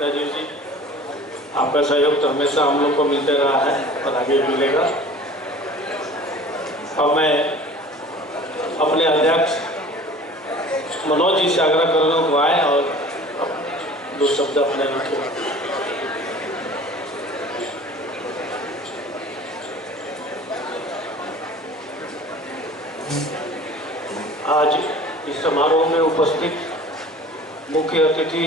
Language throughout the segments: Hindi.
राजीव जी, आपका सहयोग तो हमेशा हम लोग को मिलते रहा है और आगे मिलेगा। अब मैं अपने अध्यक्ष मनोज जी से आग्रह कर रहा हूँ कि आए और दो शब्द अपने रखें। आज इस समारोह में उपस्थित मुख्य अतिथि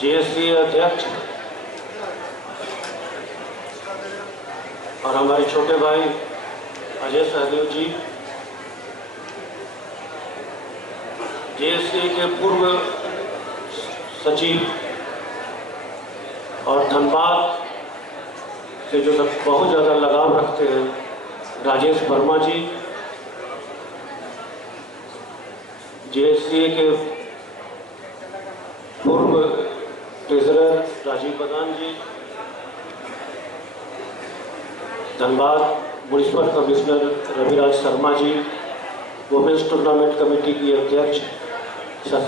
जेएससी अध्यक्ष और हमारे छोटे भाई अजय सहदेव जी, जेएससी के पूर्व सचिव और धनबाद से जो बहुत ज़्यादा लगाव रखते हैं राजेश वर्मा जी, जेएससी के पूर्व ट्रेजरर राजीव प्रधान जी, Dhanbad municipal commissioner Raviraj Sharma ji, women's tournament committee की अध्यक्ष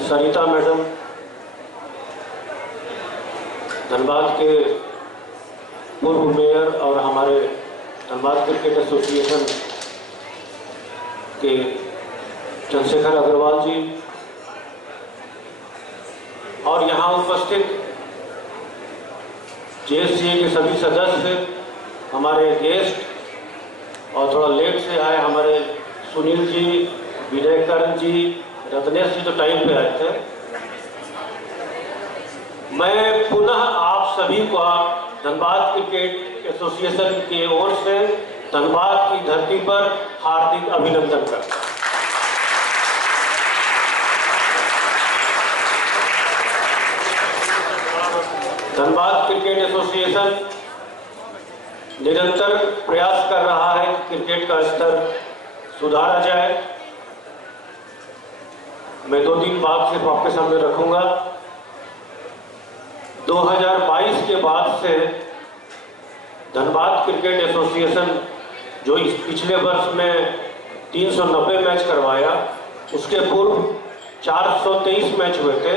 सरिता मैडम, धनबाद के पूर्व मेयर और हमारे धनबाद क्रिकेट एसोसिएशन के चंद्रशेखर अग्रवाल जी, और यहाँ उपस्थित जेएससी के सभी सदस्य, हमारे गेस्ट और थोड़ा लेट से आए हमारे सुनील जी, विजय करण जी, रत्नेश जी तो टाइम पे आए थे। मैं पुनः आप सभी को धनबाद क्रिकेट एसोसिएशन की ओर से धनबाद की धरती पर हार्दिक अभिनंदन करता हूँ। धनबाद क्रिकेट एसोसिएशन निरंतर प्रयास कर रहा है कि क्रिकेट का स्तर सुधारा जाए। मैं 2-3 बात सिर्फ आपके सामने रखूंगा। 2022 के बाद से धनबाद क्रिकेट एसोसिएशन जो इस पिछले वर्ष में 390 मैच करवाया, उसके पूर्व 423 मैच हुए थे।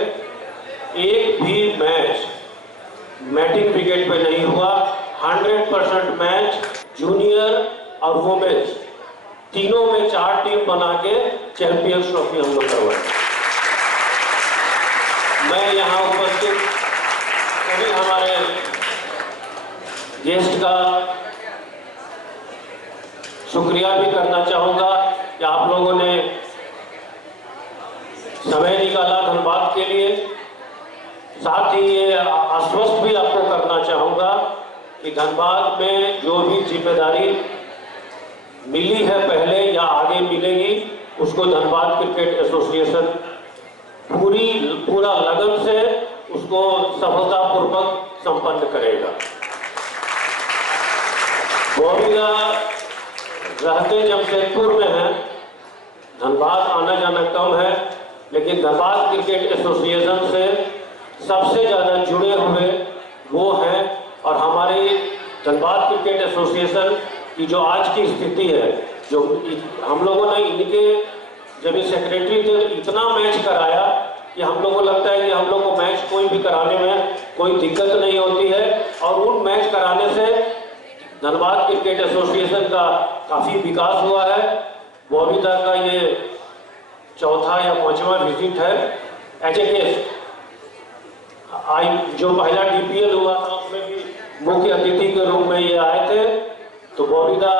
एक भी मैच मैटिंग विकेट पे नहीं हुआ। 100% मैच जूनियर और वुमेन्स तीनों में 4 टीम बना के चैंपियंस ट्रॉफी हम लोग करवाए। मैं यहाँ उपस्थित सभी हमारे गेस्ट का शुक्रिया भी करना चाहूँगा कि आप लोगों ने समय निकाला धनबाद के लिए। साथ ही ये आश्वस्त भी आपको करना चाहूँगा कि धनबाद में जो भी जिम्मेदारी मिली है पहले या आगे मिलेगी, उसको धनबाद क्रिकेट एसोसिएशन पूरा लगन से उसको सफलतापूर्वक संपन्न करेगा। बॉबीदा रहते जमशेदपुर में है, धनबाद आना जाना कम है, लेकिन धनबाद क्रिकेट एसोसिएशन से सबसे ज़्यादा जुड़े हुए वो हैं। और हमारी धनबाद क्रिकेट एसोसिएशन की जो आज की स्थिति है, जो हम लोगों ने इनके जब ये सेक्रेटरी थे इतना मैच कराया कि हम लोगों को लगता है कि हम लोग को मैच कोई भी कराने में कोई दिक्कत नहीं होती है। और उन मैच कराने से धनबाद क्रिकेट एसोसिएशन का काफ़ी विकास हुआ है। बॉबीदा का ये 4था या 5वां विजिट है एज ए गेस्ट। जो पहला डीपीएल हुआ था उसमें भी मुख्य अतिथि के रूप में ये आए थे। तो बॉबीदा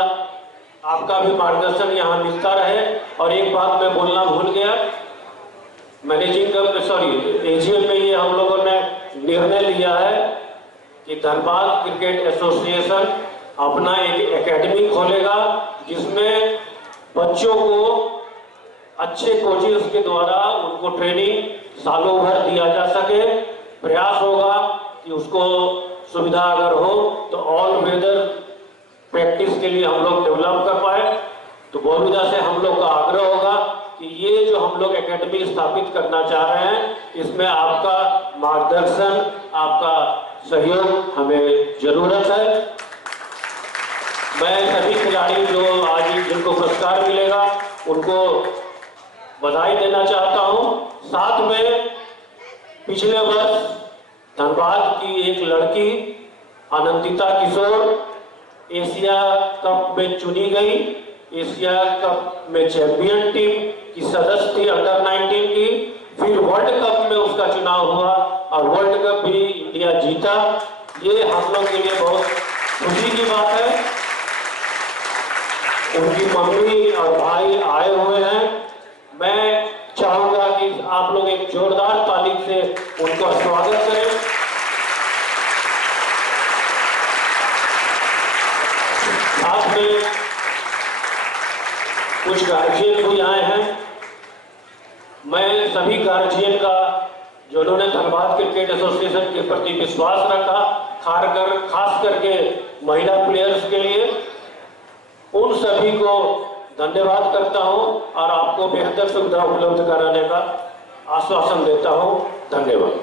आपका भी मार्गदर्शन यहाँ मिलता रहे। और एक बात मैं बोलना भूल गया, एजीएम में ये हम लोगों ने निर्णय लिया है कि धनबाद क्रिकेट एसोसिएशन अपना एक एकेडमी खोलेगा जिसमें बच्चों को अच्छे कोचेस के द्वारा उनको ट्रेनिंग सालों भर दिया जा सके। प्रयास होगा कि उसको सुविधा अगर हो तो ऑल वेदर प्रैक्टिस के लिए हम लोग डेवलप कर पाए। तो बॉबीदा से हम लोग का आग्रह होगा कि ये जो हम लोग एकेडमी स्थापित करना चाह रहे हैं, इसमें आपका मार्गदर्शन, आपका सहयोग हमें जरूरत है। मैं सभी खिलाड़ी जो आज जिनको पुरस्कार मिलेगा उनको बधाई देना चाहता हूं। साथ में पिछले वर्ष धनबाद की एक लड़की आनंदिता किशोर एशिया कप में चुनी गई। एशिया कप में चैंपियन टीम की सदस्य थी अंडर 19 की। फिर वर्ल्ड कप में उसका चुनाव हुआ और वर्ल्ड कप भी इंडिया जीता। ये हम लोग के लिए बहुत खुशी की बात है। उनकी मम्मी और भाई आए हुए हैं। मैं चाहूंगा कि आप लोग एक जोरदार ताली से उनका स्वागत करें। साथ में कुछ गार्जियन भी आए हैं। मैं सभी गार्जियन का जिन्होंने धनबाद क्रिकेट एसोसिएशन के प्रति विश्वास रखा, खास करके महिला प्लेयर्स के लिए, उन सभी को धन्यवाद करता हूं और आपको बेहतर सुविधा उपलब्ध कराने का आश्वासन देता हूं। धन्यवाद।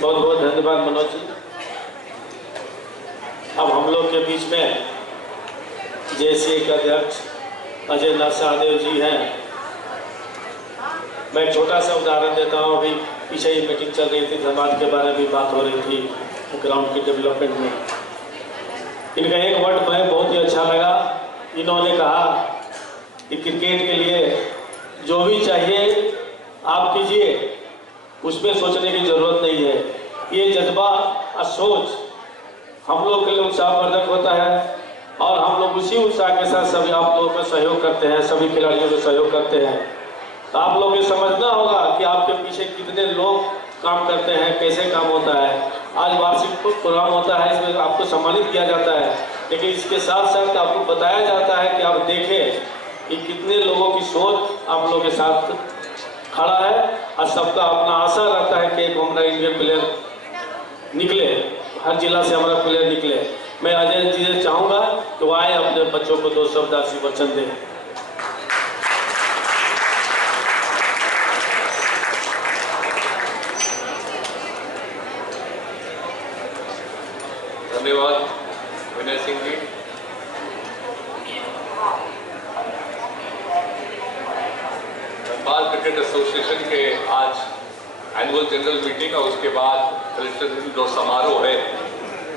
बहुत बहुत धन्यवाद मनोज जी। अब हम लोग के बीच में जेसीए के अध्यक्ष अजय नाथ सहदेव जी हैं। मैं एक छोटा सा उदाहरण देता हूँ। अभी पीछे ही मीटिंग चल रही थी, धनबाद के बारे में बात हो रही थी ग्राउंड की डेवलपमेंट में। इनका एक वर्ड मुझे बहुत ही अच्छा लगा। इन्होंने कहा कि क्रिकेट के लिए जो भी चाहिए आप कीजिए, उसमें सोचने की जरूरत नहीं है। ये जज्बा और सोच हम लोग के लिए उत्साहवर्धक होता है और हम लोग उसी उत्साह के साथ सभी आप लोगों का सहयोग करते हैं, सभी खिलाड़ियों का सहयोग करते हैं। तो आप लोग ये समझना होगा कि आपके पीछे कितने लोग काम करते हैं, कैसे काम होता है। आज वार्षिक प्रोग्राम होता है, इसमें आपको सम्मानित किया जाता है, लेकिन इसके साथ साथ आपको बताया जाता है कि आप देखें कि कितने लोगों की सोच आप लोगों के साथ खड़ा है और सबका अपना आशा रहता है कि एक हमारा इंडियन प्लेयर निकले, हर जिला से हमारा प्लेयर निकले। मैं अजय जी से चाहूँगा कि वो आए, अपने बच्चों को 2 शब्द आशीर्वचन दें। धन्यवाद विनय सिंह जी। धनबाद क्रिकेट एसोसिएशन के आज एनुअल जनरल मीटिंग और उसके बाद सेलेक्शन जो समारोह है,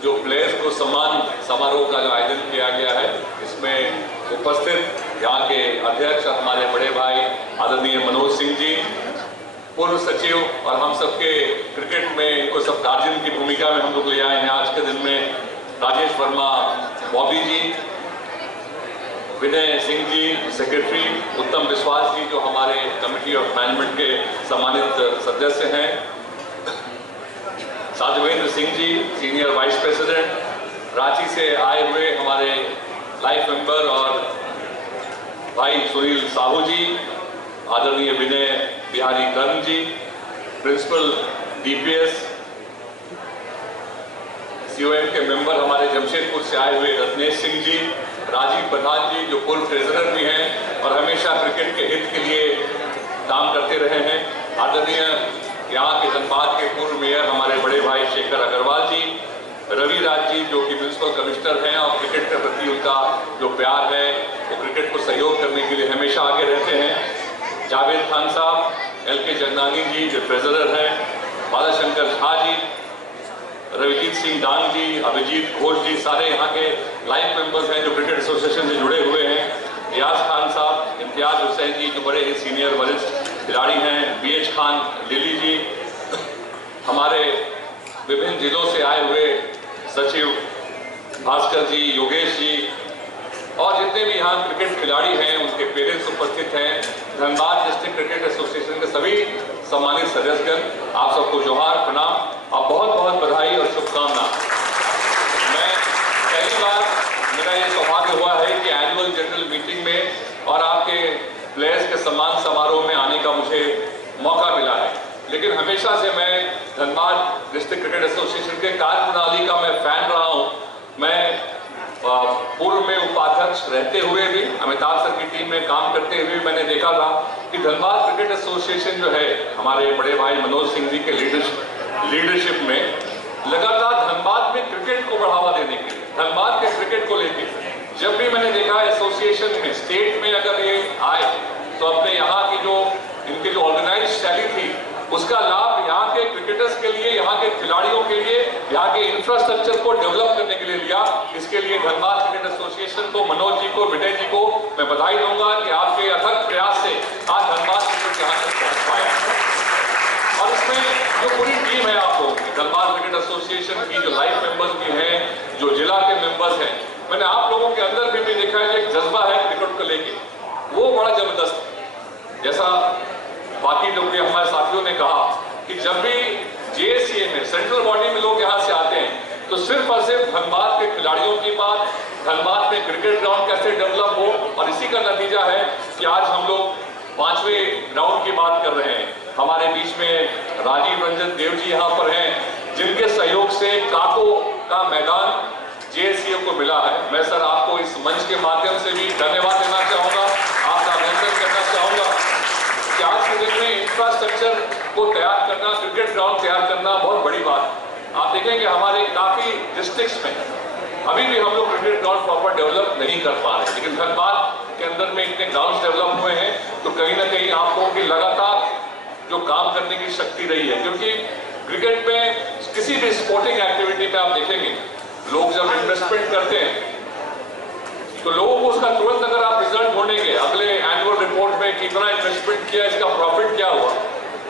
जो प्लेयर्स को सम्मान समारोह का जो आयोजन किया गया है, इसमें उपस्थित यहाँ के अध्यक्ष हमारे बड़े भाई आदरणीय मनोज सिंह जी, पूर्व सचिव और हम सबके क्रिकेट में इनको सब गार्जियन की भूमिका में हम लोग ले आए हैं आज के दिन में राजेश वर्मा, बॉबी जी, विनय सिंह जी सेक्रेटरी, उत्तम विश्वास जी जो हमारे कमेटी ऑफ मैनेजमेंट के सम्मानित सदस्य हैं, साधवेंद्र Singh ji senior vice president, Ranchi से आए हुए हमारे लाइफ मेंबर और भाई सुनील साहू जी, आदरणीय विनय बिहारी कर्ण जी, प्रिंसिपल डीपीएस, सीओएम के मेंबर हमारे जमशेदपुर से आए हुए रत्नेश सिंह जी, राजीव प्रधान जी जो पूर्व ट्रेजरर भी हैं और हमेशा क्रिकेट के हित के लिए काम करते रहे हैं, आदरणीय यहाँ के धनबाद के पूर्व मेयर हमारे बड़े भाई शेखर अग्रवाल जी, रवि राज जी जो कि म्यूनसिपल कमिश्नर हैं और क्रिकेट के प्रति उनका जो प्यार है वो क्रिकेट को सहयोग करने के लिए हमेशा आगे रहते हैं, जावेद खान साहब, LK जगनानी जी जो ट्रेजरर हैं, बालाशंकर झा जी, रविजीत सिंह डांग जी, अभिजीत घोष जी, सारे यहाँ के लाइफ मेंबर्स हैं जो क्रिकेट एसोसिएशन से जुड़े हुए हैं, रियाज खान साहब, इम्तियाज हुसैन जी जो बड़े ही सीनियर वरिष्ठ खिलाड़ी हैं, BH खान, लिली जी, हमारे विभिन्न जिलों से आए हुए सचिव भास्कर जी, योगेश जी और जितने भी यहाँ क्रिकेट खिलाड़ी हैं उनके पेरेंट्स उपस्थित हैं, धनबाद डिस्ट्रिक्ट क्रिकेट एसोसिएशन के सभी सम्मानित सदस्यगण, आप सबको जोहार, प्रणाम और बहुत बहुत बधाई और शुभकामना। मैं पहली बार मेरा ये सौभाग्य हुआ है कि एनुअल जनरल मीटिंग में और आपके प्लेयर्स के सम्मान समारोह में आने का मुझे मौका मिला है, लेकिन हमेशा से मैं धनबाद डिस्ट्रिक्ट क्रिकेट एसोसिएशन के कार्यप्रणाली का मैं फैन रहा हूँ। मैं पूर्व में उपाध्यक्ष रहते हुए भी, अमिताभ सर की टीम में काम करते हुए मैंने देखा था कि धनबाद क्रिकेट एसोसिएशन जो है हमारे बड़े भाई मनोज सिंह जी के लीडरशिप में लगातार धनबाद में क्रिकेट को बढ़ावा देने के लिए, धनबाद के क्रिकेट को लेकर एसोसिएशन में स्टेट में अगर ये आए तो अपने यहाँ की जो इनकी जो ऑर्गेनाइज शैली थी उसका लाभ यहाँ के क्रिकेटर्स के लिए, यहाँ के खिलाड़ियों के लिए, यहाँ के इंफ्रास्ट्रक्चर को डेवलप करने के लिए लिया। इसके लिए धनबाद क्रिकेट एसोसिएशन को, मनोज जी को, विजय जी को मैं बधाई दूंगा कि आपके अथक प्रयास से आज धनबाद क्रिकेट यहाँ तक पहुंच पाया। और इसमें जो पूरी टीम है आप लोगों की, धनबाद क्रिकेट एसोसिएशन की जो लाइफ मेंबर्स भी हैं, जो जिला के मेंबर्स हैं, मैंने आप लोगों के अंदर भी देखा है एक जज्बा है क्रिकेट को लेके, वो बड़ा जबरदस्त है। जैसा बाकी लोग भी हमारे साथियों ने कहा कि जब भी जेएससीए में सेंट्रल बॉडी में लोग यहाँ से आते हैं तो सिर्फ और सिर्फ धनबाद के खिलाड़ियों की बात, धनबाद में क्रिकेट ग्राउंड कैसे डेवलप हो, और इसी का नतीजा है कि आज हम लोग 5वें ग्राउंड की बात कर रहे हैं। हमारे बीच में राजीव रंजन देव जी यहाँ पर हैं, जिनके सहयोग से काको का मैदान जेएससीए को मिला है। मैं सर आपको इस मंच के माध्यम से भी धन्यवाद देना चाहूंगा, आपका अभिनंदन करना चाहूंगा कि आज के दिन में इंफ्रास्ट्रक्चर को तैयार करना, क्रिकेट ग्राउंड तैयार करना बहुत बड़ी बात है। आप देखेंगे हमारे काफी डिस्ट्रिक्ट्स में अभी भी हम लोग क्रिकेट ग्राउंड प्रॉपर डेवलप नहीं कर पा रहे, लेकिन धनबाद के अंदर में इतने ग्राउंड डेवलप हुए हैं तो कहीं ना कहीं आप लोगों की लगातार जो काम करने की शक्ति रही है। क्योंकि क्रिकेट में किसी भी स्पोर्टिंग एक्टिविटी में आप देखेंगे लोग जब इन्वेस्टमेंट करते हैं तो लोगों को उसका तुरंत अगर आप रिजल्ट ढूंढेंगे अगले एनुअल रिपोर्ट में कितना इन्वेस्टमेंट किया, इसका प्रॉफिट क्या हुआ,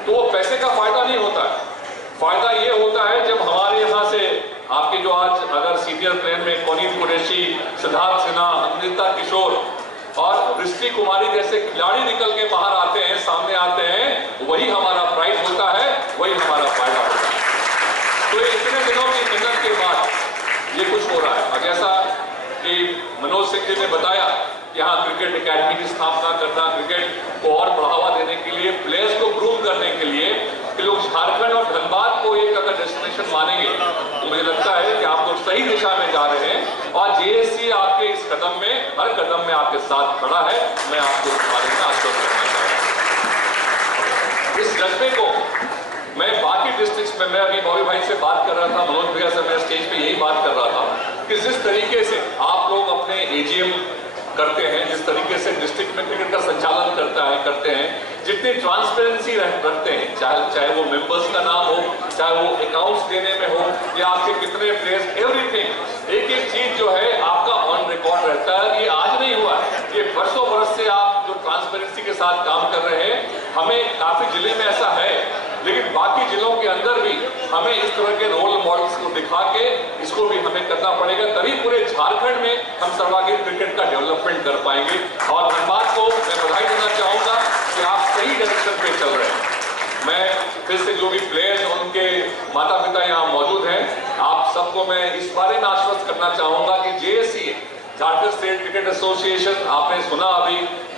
तो वो पैसे का फायदा नहीं होता है। फायदा ये होता है जब हमारे यहाँ से आपके जो आज अगर सीनियर प्लेयर में कोनील कुरैशी, सिद्धार्थ सिन्हा, अमृता किशोर और ऋषि कुमारी जैसे खिलाड़ी निकल के बाहर आते हैं, सामने आते हैं, वही हमारा प्राइज होता है, वही हमारा फायदा होता है। तो इतने दिनों की मेहनत के बाद ये कुछ हो रहा है। और जैसा कि मनोज सिंह जी ने बताया, यहाँ क्रिकेट एकेडमी की स्थापना करना, क्रिकेट को और बढ़ावा देने के लिए, प्लेयर्स को ग्रूम करने के लिए कि लोग झारखंड और धनबाद को एक अगर डेस्टिनेशन मानेंगे तो मुझे लगता है कि आप लोग सही दिशा में जा रहे हैं। और जेएससी आपके इस कदम में, हर कदम में आपके साथ खड़ा है। मैं आपको इस बारे में आश्वस्त करना चाहता हूँ। इस जज्बे को मैं बाकी डिस्ट्रिक्ट्स में, मैं अभी बॉबी भाई से बात कर रहा था, मनोज भैया से मैं स्टेज पे यही बात कर रहा था कि जिस तरीके से आप लोग अपने एजीएम करते हैं, जिस तरीके से डिस्ट्रिक्ट में क्रिकेट का संचालन करते हैं, जितनी ट्रांसपेरेंसी रखते हैं, चाहे वो मेंबर्स का नाम हो, चाहे वो अकाउंट्स देने में हो, या आपके कितने प्लेयर्स, एवरीथिंग, एक एक चीज जो है आपका ऑन रिकॉर्ड रहता है। ये आज नहीं हुआ, ये बरसों बरस से आप जो ट्रांसपेरेंसी के साथ काम कर रहे हैं। हमें काफी जिले में ऐसा है, लेकिन बाकी जिलों के अंदर भी हमें इस तरह के रोल मॉडल्स को दिखा के इसको भी हमें करना पड़ेगा, तभी पूरे झारखंड में हम सर्वांगीण क्रिकेट का डेवलपमेंट कर पाएंगे। और धनबाद को मैं बधाई देना चाहूंगा कि आप सही डायरेक्शन पे चल रहे हैं। मैं फिर से जो भी प्लेयर्स और उनके माता पिता यहाँ मौजूद हैं, आप सबको मैं इस बारे में आश्वस्त करना चाहूंगा कि JSCA, Jharkhand state cricket association, आपने सुना अभी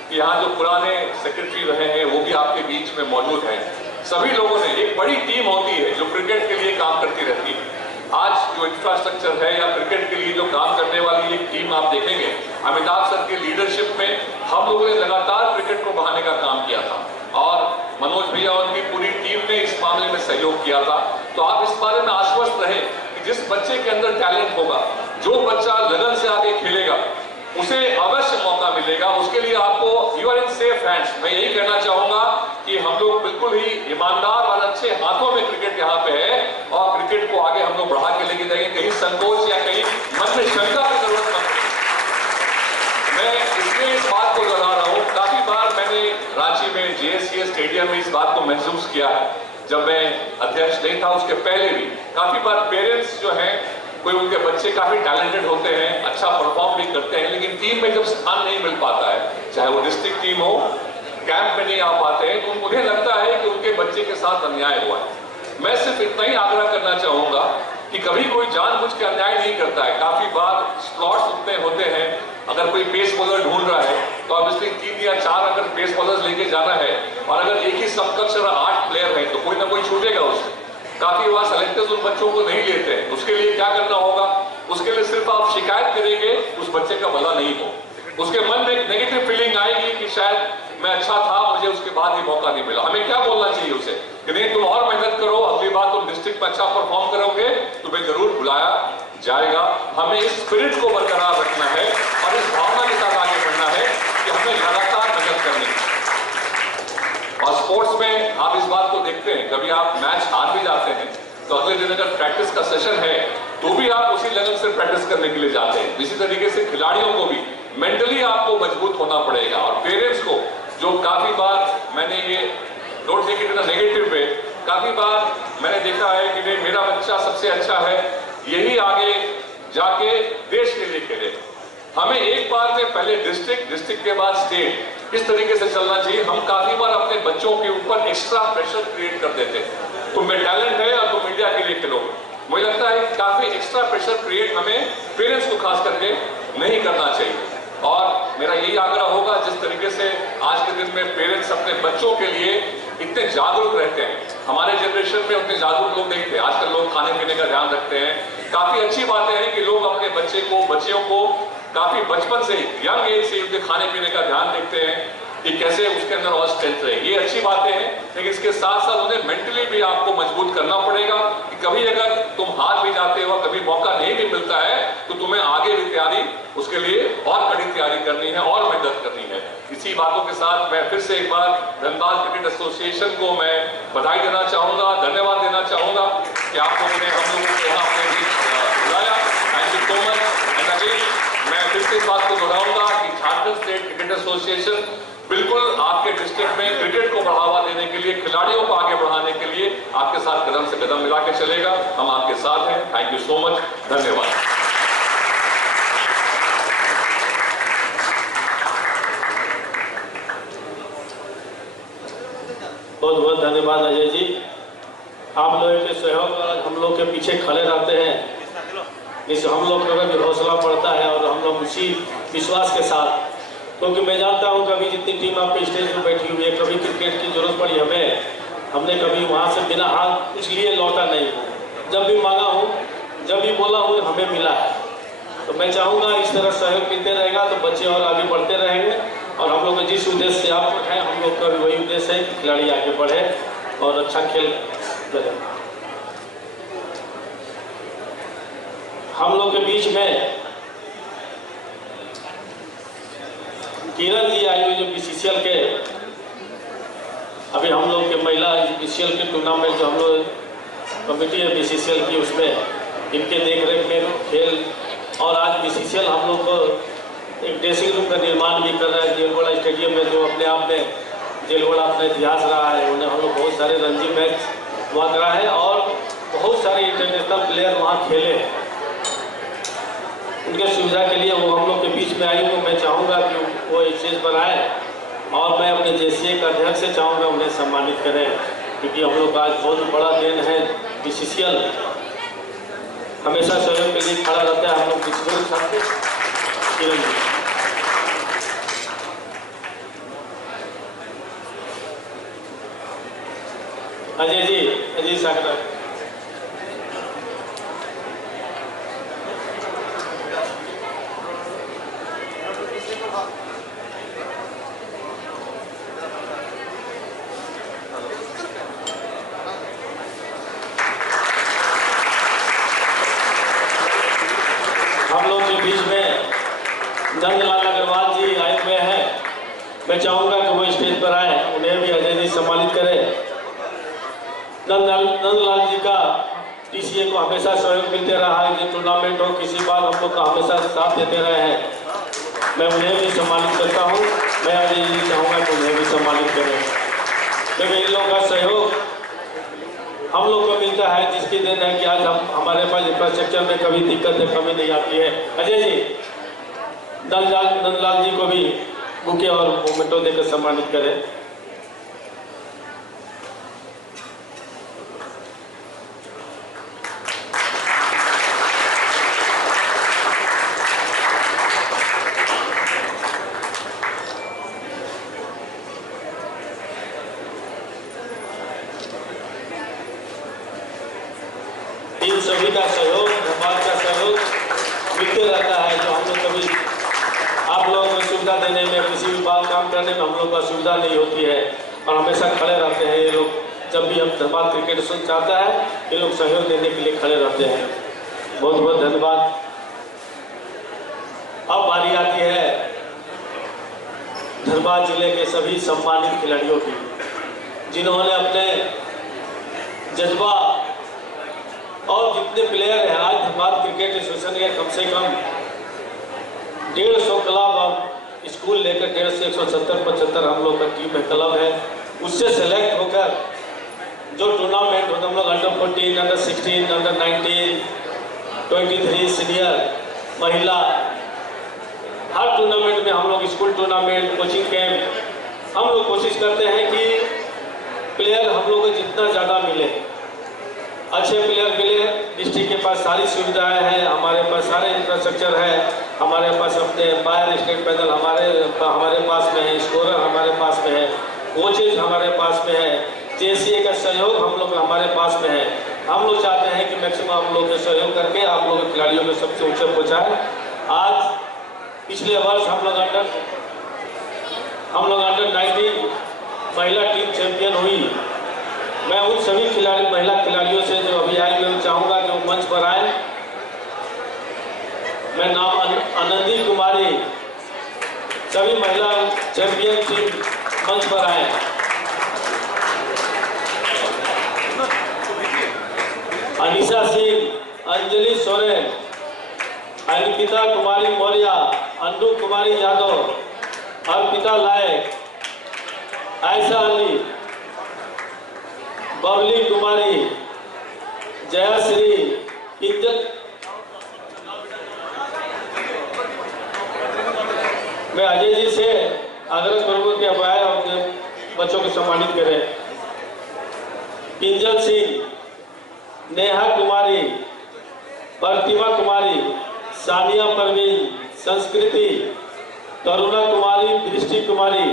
कि यहाँ जो पुराने सेक्रेटरी रहे हैं वो भी आपके बीच में मौजूद हैं। सभी लोगों ने, एक बड़ी टीम होती है जो क्रिकेट के लिए काम करती रहती है। आज जो इंफ्रास्ट्रक्चर है या क्रिकेट के लिए जो काम करने वाली एक टीम आप देखेंगे, अमिताभ सर की लीडरशिप में हम लोगों ने लगातार क्रिकेट को बढ़ाने का काम किया था और मनोज भैया और उनकी पूरी टीम ने इस मामले में सहयोग किया था। तो आप इस बारे में आश्वस्त रहे कि जिस बच्चे के अंदर टैलेंट होगा, जो बच्चा लगन से आगे खेलेगा, उसे अवश्य मौका मिलेगा। उसके लिए आपको, you are in safe hands. मैं यही कहना चाहूंगा कि हम लोग बिल्कुल ही ईमानदार और अच्छे हाथों में क्रिकेट यहाँ पे है और क्रिकेट को आगे हम लोग बढ़ा के लेके जाएंगे। कहीं संकोच या कहीं मन में शंका की जरूरत नहीं। मैं इसलिए इस बात को दोहरा रहा हूँ, काफी बार मैंने रांची में जेएससीए स्टेडियम में इस बात को महसूस किया है। जब मैं अध्यक्ष नहीं था उसके पहले भी काफी बार पेरेंट्स जो हैं, कोई उनके बच्चे काफी टैलेंटेड होते हैं, अच्छा परफॉर्म भी करते हैं, लेकिन टीम में जब स्थान नहीं मिल पाता है, चाहे वो डिस्ट्रिक्ट टीम हो, कैंप में नहीं आ पाते हैं, तो उन्हें लगता है कि उनके बच्चे के साथ अन्याय हुआ है। मैं सिर्फ इतना ही आग्रह करना चाहूंगा कि कभी कोई जानबूझ के अन्याय नहीं करता है। काफी बार स्लॉट्स उतने होते हैं, अगर कोई पेस बॉलर ढूंढ रहा है तो अब इसलिए 3 या 4 अगर पेस बॉलर्स लेके जाना है और अगर एक ही समकक्ष 8 प्लेयर है तो कोई ना कोई छूटेगा उससे। काफी बार सेलेक्टर्स उन बच्चों को नहीं लेते हैं। उसके लिए क्या करना होगा? उसके लिए सिर्फ आप शिकायत करेंगे, उस बच्चे का भला नहीं हो। उसके मन में एक नेगेटिव फीलिंग आएगी कि शायद मैं अच्छा था, मुझे उसके बाद ही मौका नहीं मिला। हमें क्या बोलना चाहिए उसे कि नहीं, तुम और मेहनत करो, अगली बार तुम डिस्ट्रिक्ट में अच्छा परफॉर्म करोगे, तुम्हें जरूर बुलाया जाएगा। हमें इस स्पिरिट को बरकरार रखना है और इस भावना के साथ आगे बढ़ना है। हैं, कभी आप मैच हार भी जाते हैं तो अगले दिन अगर प्रैक्टिस का सेशन है तो भी आप उसी लगन से प्रैक्टिस करने के लिए जाते हैं। इसी तरीके से खिलाड़ियों को भी मेंटली आपको मजबूत होना पड़ेगा। और पेरेंट्स को, जो काफी बार मैंने ये don't take it in a negative way, काफी बार मैंने देखा है कि नहीं मेरा बच्चा सबसे अच्छा है, यही आगे जाके देश के लिए खेले। हमें एक बार में पहले डिस्ट्रिक्ट के बाद स्टेट, इस तरीके से चलना चाहिए। हम काफी बार अपने बच्चों के ऊपर एक्स्ट्रा प्रेशर क्रिएट कर देते हैं, तुम में टैलेंट है और तुम इंडिया के लिए खेलो। मुझे लगता है काफी एक्स्ट्रा प्रेशर क्रिएट हमें पेरेंट्स को खास करके नहीं करना चाहिए। और मेरा यही आग्रह होगा, जिस तरीके से आज के दिन में पेरेंट्स अपने बच्चों के लिए इतने जागरूक रहते हैं, हमारे जनरेशन में उतने जागरूक लोग नहीं थे। आजकल लोग खाने पीने का ध्यान रखते हैं। काफी अच्छी बातें हैं कि लोग अपने बच्चियों को काफी बचपन से, यंग एज से उनके खाने पीने का ध्यान देखते हैं कि कैसे उसके अंदर और स्ट्रेंथ रहे। ये अच्छी बातें हैं, लेकिन इसके साथ साथ उन्हें मेंटली भी आपको मजबूत करना पड़ेगा कि कभी अगर तुम हार भी जाते हो, कभी मौका नहीं भी मिलता है, तो तुम्हें आगे भी तैयारी उसके लिए और कड़ी तैयारी करनी है और मेहनत करनी है। इसी बातों के साथ मैं फिर से एक बार धनबाद क्रिकेट एसोसिएशन को मैं बधाई देना चाहूंगा, धन्यवाद देना चाहूंगा कि आप लोगों ने हम लोगों को यहाँ अपने बीच बुलाया। Thank you so much. And again मैं फिर से इस बात को दोहराऊंगा कि झारखंड स्टेट क्रिकेट एसोसिएशन बिल्कुल आपके डिस्ट्रिक्ट में क्रिकेट को बढ़ावा देने के लिए, खिलाड़ियों को आगे बढ़ाने के लिए आपके साथ कदम से कदम मिला के चलेगा। हम आपके साथ हैं। Thank you so much. धन्यवाद। बहुत बहुत धन्यवाद अजय जी। आप लोगों के सहयोग हम लोग के पीछे खड़े रहते हैं, जिससे हम लोग का भी हौसला बढ़ता है और हम लोग उसी विश्वास के साथ, क्योंकि मैं जानता हूं कभी जितनी टीम आपके स्टेज पर बैठी हुई है, कभी क्रिकेट की जरूरत पड़ी हमें, हमने कभी वहां से बिना हाथ इसलिए लौटा नहीं। जब भी मांगा हूं, जब भी बोला हूं, हमें मिला है। तो मैं चाहूँगा इस तरह सहयोग मिलते रहेगा तो बच्चे और आगे बढ़ते रहेंगे। और हम लोग जिस उद्देश्य से आप हैं, हम लोग का भी वही उद्देश्य है कि खिलाड़ी आगे बढ़े और अच्छा खेल करें। हम लोग के बीच में किरण जी आई हुई, जो बीसीसीएल के, अभी हम लोग के महिला बीसीसीएल के टूर्नामेंट जो हम लोग कमेटी है बीसीसीएल की, उसमें इनके देखरेख में खेल। और आज बीसीसीएल हम लोग को एक ड्रेसिंग रूम का निर्माण भी कर रहा है जेलवाड़ा स्टेडियम में, जो अपने आप में जेलवाड़ा अपना इतिहास रहा है। उन्हें हम लोग बहुत सारे रणजी मैच वहाँ करा है और बहुत सारे इंटरनेशनल प्लेयर वहाँ खेले हैं। उनके सुविधा के लिए वो हम लोग के बीच में आई हूँ। मैं चाहूँगा कि वो स्टेज पर आए और मैं अपने जेसीए का अध्यक्ष से चाहूँगा उन्हें सम्मानित करें, क्योंकि हम लोग का आज बहुत बड़ा दिन है। बीसीसीएल हमेशा सहयोग के लिए खड़ा रहता है। हम लोग बीसीसीएल साथ अजय साकरा हम लोग के बीच में नंदलाल अग्रवाल जी आए हुए हैं। मैं चाहूँगा कि वो स्टेज पर आए, उन्हें भी अजय जी सम्मानित करें। नंदलाल जी का टीसीए को हमेशा सहयोग मिलते रहा है, जो टूर्नामेंट हो किसी बार हम लोग का हमेशा साथ देते रहे हैं। मैं उन्हें भी सम्मानित करता हूँ। मैं अजय जी चाहूँगा कि उन्हें भी सम्मानित करें, क्योंकि इन लोगों का सहयोग हम लोग को मिलता है, जिसकी देन है कि आज हम हमारे पास इंफ्रास्ट्रक्चर में कभी दिक्कत है, कमी नहीं आती है। अजय जी नंदलाल जी को भी बुके और मोमेंटो देकर सम्मानित करें। इन सभी का सहयोग, धनबाद का सहयोग मिलते रहता है। जो हम लोग कभी आप लोगों को सुविधा देने में, किसी भी बात काम करने में हम लोग को सुविधा नहीं होती है और हमेशा खड़े रहते हैं ये लोग। जब भी हम धनबाद क्रिकेट एसोसिएशन चाहता है, ये लोग सहयोग देने के लिए खड़े रहते हैं। बहुत बहुत धन्यवाद। अब बारी आती है धनबाद जिले के सभी सम्मानित खिलाड़ियों की, जिन्होंने अपने जज्बा और जितने प्लेयर हैं, आज धनबाद क्रिकेट एसोसिएशन के कम से कम 150 क्लब और स्कूल लेकर 150 से 170-75 हम लोग का टीम में क्लब है, उससे सेलेक्ट होकर जो टूर्नामेंट होता है हम लोग अंडर 14, अंडर 16, अंडर 19, 23 सीनियर महिला, हर टूर्नामेंट में हम लोग स्कूल टूर्नामेंट, कोचिंग कैंप, हम लोग कोशिश करते हैं कि प्लेयर हम लोग को जितना ज़्यादा मिले, अच्छे प्लेयर मिले। डिस्ट्रिक्ट के पास सारी सुविधाएं हैं, हमारे पास सारे इंफ्रास्ट्रक्चर है, हमारे पास अपने फायर स्टेट पैनल हमारे पास में है, स्कोरर हमारे पास में है, कोचेज हमारे पास में है, जेसीए का सहयोग हम लोग हमारे पास में है। हम लोग चाहते हैं कि मैक्सिमम आप लोग के सहयोग करके आप लोग के खिलाड़ियों को सबसे ऊंचे पहुँचाएँ। आज पिछले वर्ष हम लोग अंडर 19 महिला टीम चैंपियन हुई। मैं उन सभी महिला खिलाड़ियों से जो अभी आए मैं चाहूँगा कि वो मंच पर आए। मैं नाम आनंदी कुमारी, सभी महिला चैंपियन टीम मंच पर आए। अनिशा सिंह, अंजलि सोरेन, अंकिता कुमारी मौर्य, अन्नू कुमारी यादव, अर्पिता लायक, आयशा अली, बबली कुमारी, जयाश्री, इज्जत। मैं अजय जी से आग्रह करूंगा कि अब आए और अपने बच्चों को सम्मानित करें। इंजल सिंह, नेहा कुमारी, प्रतिमा कुमारी, सानिया परवीन, संस्कृति, तरुणा कुमारी, दृष्टि कुमारी,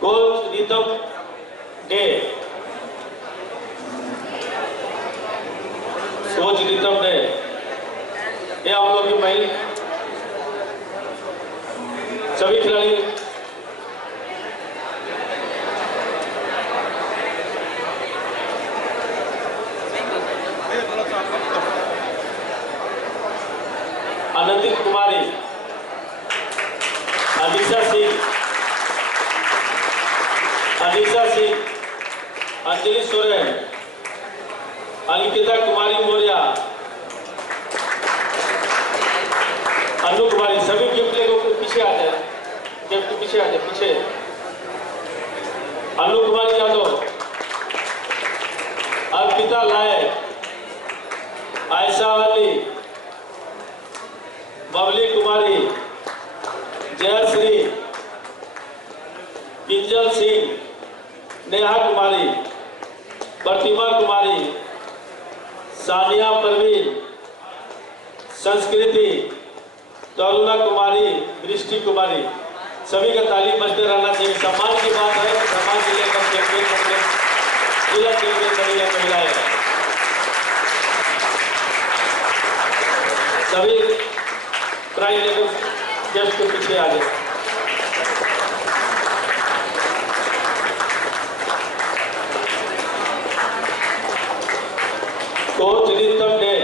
कोच रितम डे, कोच रितम डे, ये हम लोग की महिला सभी खिलाड़ी। आनंदित कुमारी, अनिशा सिंह, अंजलि सोरेन, अंकिता कुमारी मौर्य, अन्नू कुमारी, सभी गिफ्ट लेकर पीछे आ जाए, गिफ्ट पीछे आ जाए, पीछे। अन्नू कुमारी यादव, अर्पिता लायक, आयशा अली, बबली कुमारी, जयश्री, इंजल सिंह, नेहा कुमारी, प्रतिमा कुमारी, सानिया परवीन, संस्कृति, तरुणा कुमारी, दृष्टि कुमारी, सभी का ताली बजते रहना चाहिए। सम्मान की बात है तो सम्मान के लिए जिला चैंपियन बनी है महिलाएं। सभी प्राइज लेकर जस्ट के पीछे आ जाए। Coach Ritam day,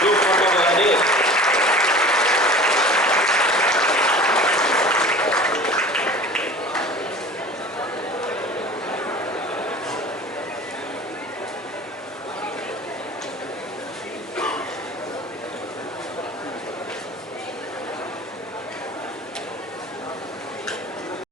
group